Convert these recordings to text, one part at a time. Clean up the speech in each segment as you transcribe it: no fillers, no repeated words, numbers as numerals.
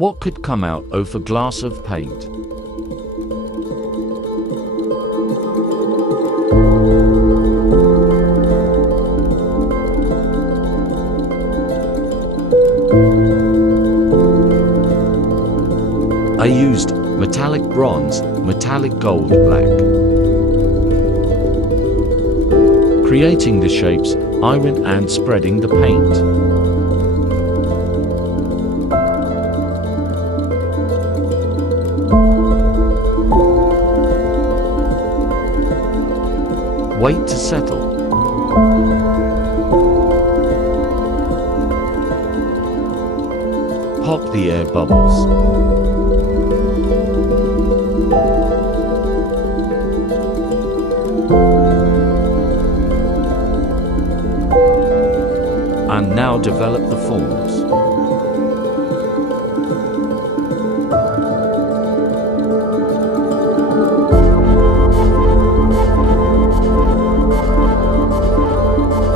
What could come out of a glass of paint? I used metallic bronze, metallic gold, black. Creating the shapes, iron and spreading the paint. Wait to settle. Pop the air bubbles. And now develop the forms.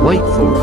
Wait for